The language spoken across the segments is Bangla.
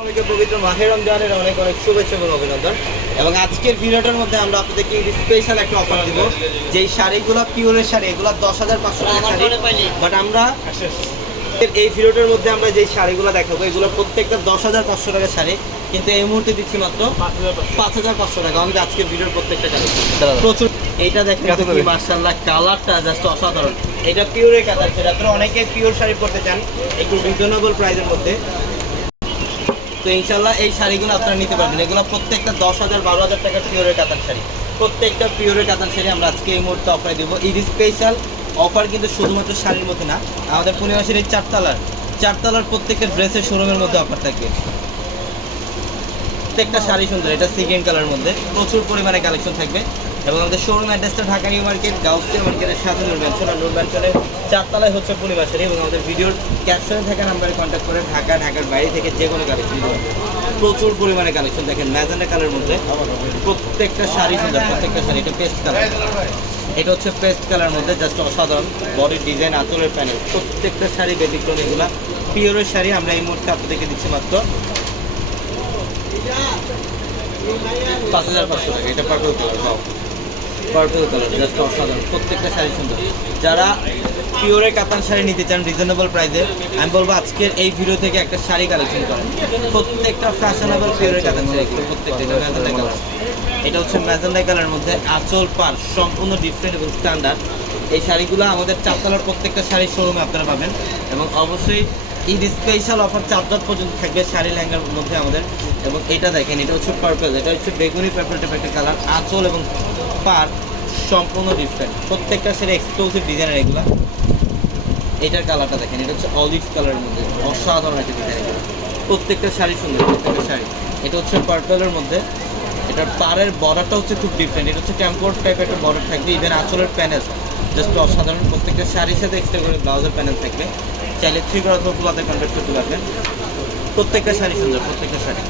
সবাইকে পবিত্র মাহের রমজানের অনেক অনেক শুভেচ্ছা এবং অভিনন্দন। এবং আজকের ভিডিওটার মধ্যে আমরা আপনাদেরকে স্পেশাল একটা অফার দিব যেই শাড়িগুলো পিওরের শাড়ি এগুলো দশ হাজার পাঁচশো টাকা শাড়ি। বাট আমরা এই ভিডিওটার মধ্যে আমরা যেই শাড়িগুলো দেখাবো এগুলো প্রত্যেকটা দশ হাজার পাঁচশো টাকা শাড়ি কিন্তু এই মুহূর্তে দিচ্ছি মাত্র পাঁচ হাজার পাঁচশো টাকা। আমাদের আজকের ভিডিওর প্রত্যেকটা শাড়ি প্রচুর। এইটা দেখেন মার্শাল্লাহ কালারটা জাস্ট অসাধারণ। এটা পিওরের কালার। সেটা আপনারা অনেকে পিওর শাড়ি পরতে চান একটু রিজনেবল প্রাইসের মধ্যে। তো ইনশাল্লাহ এই শাড়িগুলো আপনারা নিতে পারবেন। এগুলো প্রত্যেকটা দশ হাজার, বারো হাজার টাকার পিওরের কাতার শাড়ি। প্রত্যেকটা পিওরের কাতার শাড়ি আমরা আজকে এই মুহূর্তে অফার দেবো। ঈদ স্পেশাল অফার কিন্তু শুধুমাত্র শাড়ির মধ্যে না, আমাদের পূর্ণিমাসের এই চারতলার চারতলার প্রত্যেকটা ড্রেসের শোরুমের মধ্যে অফার থাকে। প্রত্যেকটা শাড়ি সুন্দর, এটা সেকেন্ড কালার মধ্যে। প্রচুর পরিমাণে কালেকশন থাকবে। এবং আমাদের শোরুম অ্যাড্রেসটা ঢাকা নিউ মার্কেট, গাউসিয়া মার্কেটের সাথে নূর ম্যানশন আর নূর ম্যানশনের চারতলায় হচ্ছে পূর্ণিমাসের এবং আমাদের ভিডিওর ক্যাপশনে থাকা নাম্বারে কন্ট্যাক্ট করে ঢাকা, ঢাকার বাইরে থেকে যে কোনো কালেকশন প্রচুর পরিমাণে কালেকশন দেখেন ম্যাজেন্ডা কালারের মধ্যে প্রত্যেকটা শাড়ি সুন্দর, প্রত্যেকটা শাড়ি, এটা পেস্ট কালার এটা হচ্ছে পেস্ট কালার মধ্যে জাস্ট অসাধারণ বডির ডিজাইন আঁচলের প্যানেল প্রত্যেকটা শাড়ি ব্যতিক্রম এগুলা। পিওরের শাড়ি আমরা এই মুহূর্তে আপনাদেরকে দিচ্ছি মাত্র পাঁচ হাজার পাঁচশো টাকা। এটা কালার পাও পার্পল কালার জাস্ট অসাধারণ। প্রত্যেকটা শাড়ি সুন্দর। যারা পিওরের কাতান শাড়ি নিতে চান রিজনেবল প্রাইসে আমি বলব আজকের এই ভিডিও থেকে একটা শাড়ি কালেকশন করেন প্রত্যেকটা ফ্যাশনেবল পিওরের কাতান শাড়ি প্রত্যেকটা এটা কালার এটা হচ্ছে ম্যাজেন্ডা কালার মধ্যে আঁচল পার, সম্পূর্ণ ডিফারেন্ট এবং স্ট্যান্ডার্ড এই শাড়িগুলো আমাদের চারতলার প্রত্যেকটা শাড়ির শোরুমে আপনারা পাবেন। এবং অবশ্যই ঈদ স্পেশাল অফার চারদার পর্যন্ত থাকবে শাড়ি লেহেঙ্গার মধ্যে আমাদের। এবং এটা দেখেন, এটা হচ্ছে পার্পল এটা হচ্ছে বেগুনি পার্পল টাইপের একটা কালার আঁচল এবং পার সম্পূর্ণ ডিফারেন্ট প্রত্যেকটা শাড়ি এক্সক্লুসিভ ডিজাইনের এগুলা। এটার কালারটা দেখেন, এটা হচ্ছে অলিভ কালারের মধ্যে, অসাধারণ একটা ডিজাইন এগুলো। প্রত্যেকটা শাড়ি সুন্দর, প্রত্যেকটা শাড়ি। এটা হচ্ছে পার্পলের মধ্যে। এটার পাড়ের বর্ডারটা হচ্ছে খুব ডিফারেন্ট এটা হচ্ছে টেম্পোর টাইপের একটা বর্ডার থাকবে ইভেন আঁচলের প্যানেল জাস্ট অসাধারণ, প্রত্যেকটা শাড়ির সাথে এক্সট্রা করে ব্লাউজের প্যানেল থাকবে। চাইলে থ্রি করা অথবা ফুলাতে কনভার্ট করতে পারবেন। প্রত্যেকটা শাড়ি সুন্দর, প্রত্যেকটা শাড়ি।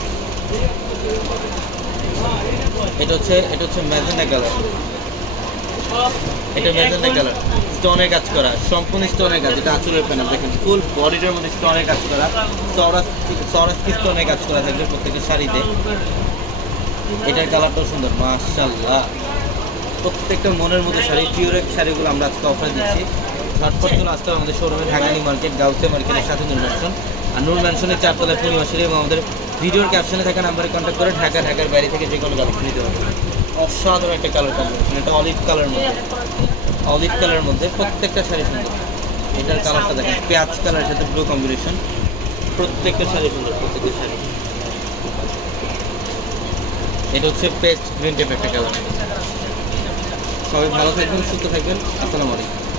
প্রত্যেকটা শাড়িতে। এটার সুন্দর প্রত্যেকটা মনের মতো শাড়ি পিওরের শাড়িগুলো আমরা আজকে অফার দিচ্ছি। ঝটপট চলে আসতে হবে আমাদের শোরুমে ঢাকানি মার্কেট, গাউসিয়া মার্কেটের সাথে নূর আর নূর ম্যানশনের চারতলায় পূর্ণিমাশারি এবং আমাদের ভিডিওর ক্যাপশনে থাকা নাম্বারে কন্ট্যাক্ট করে ঢাকা, ঢাকার বাইরে থেকে যে কোনো কালেকশন নিতে পারবেন। অসাধারণ একটা কালার কম্বিনেশন এটা অলিভ কালার মধ্যে। অলিভ কালারের মধ্যে প্রত্যেকটা শাড়ি সুন্দর। এটার কালারটা দেখেন, পেঁয়াজ কালারের সাথে ব্লু কম্বিনেশন প্রত্যেকটা শাড়ি সুন্দর, প্রত্যেকটা শাড়ি। এটা হচ্ছে পেস্ট গ্রিন টাইপ একটা কালার সবাই ভালো থাকবেন, সুস্থ থাকবেন। আসসালামু আলাইকুম।